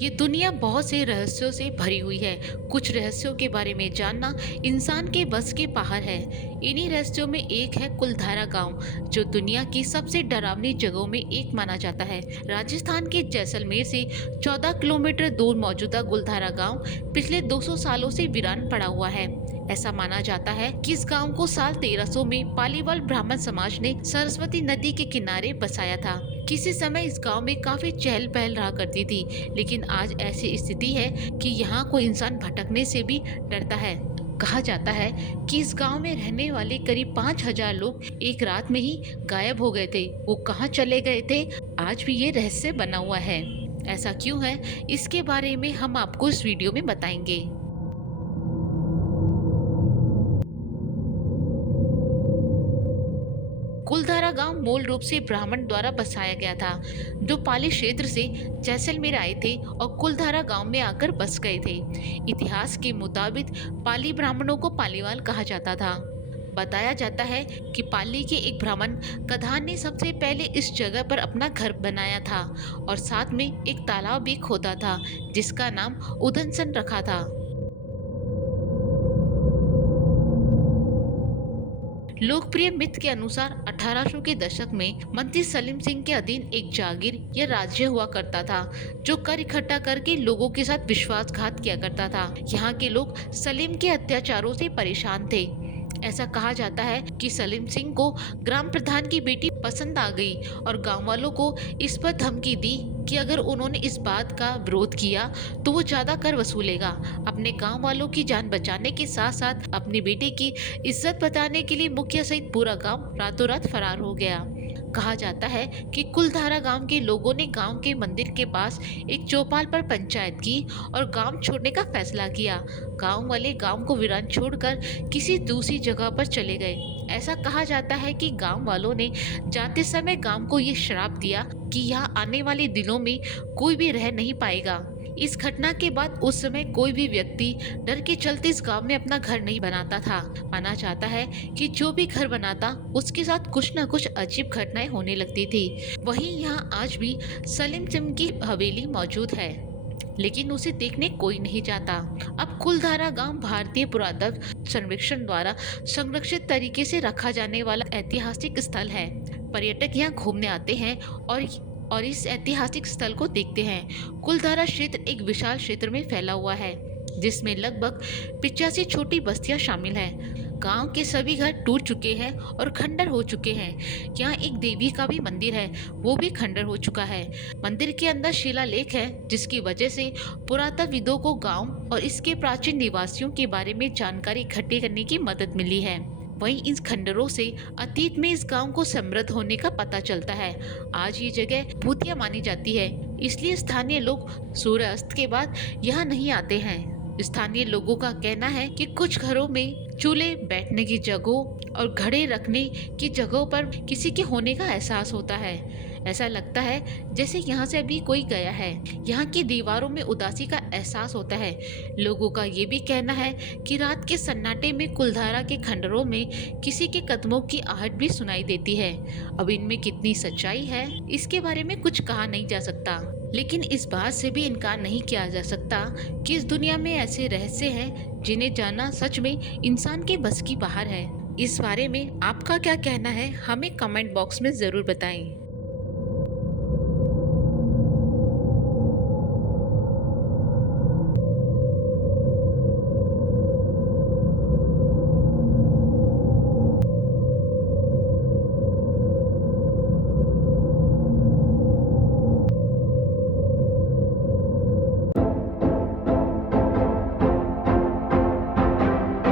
ये दुनिया बहुत से रहस्यों से भरी हुई है। कुछ रहस्यों के बारे में जानना इंसान के बस के बाहर है। इन्हीं रहस्यों में एक है कुलधारा गांव, जो दुनिया की सबसे डरावनी जगहों में एक माना जाता है। राजस्थान के जैसलमेर से 14 किलोमीटर दूर मौजूदा कुलधारा गांव पिछले 200 सालों से वीरान पड़ा हुआ है। ऐसा माना जाता है कि इस गांव को साल 1300 में पालीवाल ब्राह्मण समाज ने सरस्वती नदी के किनारे बसाया था। किसी समय इस गांव में काफी चहल पहल रहा करती थी, लेकिन आज ऐसी स्थिति है कि यहाँ कोई इंसान भटकने से भी डरता है। कहा जाता है कि इस गांव में रहने वाले करीब 5000 लोग एक रात में ही गायब हो गए थे। वो कहाँ चले गए थे, आज भी ये रहस्य बना हुआ है। ऐसा क्यों है, इसके बारे में हम आपको इस वीडियो में बताएंगे। कुलधारा गांव मूल रूप से ब्राह्मण द्वारा बसाया गया था, जो पाली क्षेत्र से जैसलमेर आए थे और कुलधारा गांव में आकर बस गए थे। इतिहास के मुताबिक पाली ब्राह्मणों को पालीवाल कहा जाता था। बताया जाता है कि पाली के एक ब्राह्मण कधान ने सबसे पहले इस जगह पर अपना घर बनाया था और साथ में एक तालाब भी खोदा था, जिसका नाम उदनसन रखा था। लोकप्रिय मिथ के अनुसार 1800 के दशक में मंत्री सलीम सिंह के अधीन एक जागीर या राज्य हुआ करता था, जो कर इकट्ठा करके लोगों के साथ विश्वासघात किया करता था। यहाँ के लोग सलीम के अत्याचारों से परेशान थे। ऐसा कहा जाता है कि सलीम सिंह को ग्राम प्रधान की बेटी पसंद आ गई और गांव वालों को इस पर धमकी दी कि अगर उन्होंने इस बात का विरोध किया तो वो ज्यादा कर वसूलेगा। अपने गांव वालों की जान बचाने के साथ साथ अपनी बेटी की इज्जत बचाने के लिए मुखिया सहित पूरा गांव रातों रात फरार हो गया। कहा जाता है कि कुलधारा गांव के लोगों ने गांव के मंदिर के पास एक चौपाल पर पंचायत की और गांव छोड़ने का फैसला किया। गांव वाले गांव को वीरान छोड़कर किसी दूसरी जगह पर चले गए। ऐसा कहा जाता है कि गांव वालों ने जाते समय गांव को ये श्राप दिया कि यहाँ आने वाले दिनों में कोई भी रह नहीं पाएगा। इस घटना के बाद उस समय कोई भी व्यक्ति डर के चलते इस गांव में अपना घर नहीं बनाता था। माना जाता है कि जो भी घर बनाता उसके साथ कुछ न कुछ अजीब घटनाएं होने लगती थी। वहीं यहाँ आज भी सलीम सिंह की हवेली मौजूद है, लेकिन उसे देखने कोई नहीं जाता। अब कुलधारा गांव भारतीय पुरातत्व सर्वेक्षण द्वारा संरक्षित तरीके से रखा जाने वाला ऐतिहासिक स्थल है। पर्यटक यहाँ घूमने आते हैं और इस ऐतिहासिक स्थल को देखते हैं। कुलधारा क्षेत्र एक विशाल क्षेत्र में फैला हुआ है, जिसमें लगभग 85 छोटी बस्तियां शामिल हैं। गांव के सभी घर टूट चुके हैं और खंडर हो चुके हैं। यहाँ एक देवी का भी मंदिर है, वो भी खंडर हो चुका है। मंदिर के अंदर शिलालेख है, जिसकी वजह से पुरातत्वविदों को गांव और इसके प्राचीन निवासियों के बारे में जानकारी इकट्ठी करने की मदद मिली है। वहीं इन खंडरों से अतीत में इस गांव को समृद्ध होने का पता चलता है। आज ये जगह भूतिया मानी जाती है, इसलिए स्थानीय लोग सूर्यास्त के बाद यहाँ नहीं आते हैं। स्थानीय लोगों का कहना है कि कुछ घरों में चूल्हे, बैठने की जगहों और घड़े रखने की जगहों पर किसी के होने का एहसास होता है। ऐसा लगता है जैसे यहाँ से अभी कोई गया है। यहाँ की दीवारों में उदासी का एहसास होता है। लोगों का ये भी कहना है कि रात के सन्नाटे में कुलधारा के खंडरों में किसी के कदमों की आहट भी सुनाई देती है। अब इनमें कितनी सच्चाई है, इसके बारे में कुछ कहा नहीं जा सकता, लेकिन इस बात से भी इनकार नहीं किया जा सकता कि इस दुनिया में ऐसे रहस्य हैं जिन्हें जानना सच में इंसान के बस की बाहर है। इस बारे में आपका क्या कहना है, हमें कमेंट बॉक्स में जरूर बताएं।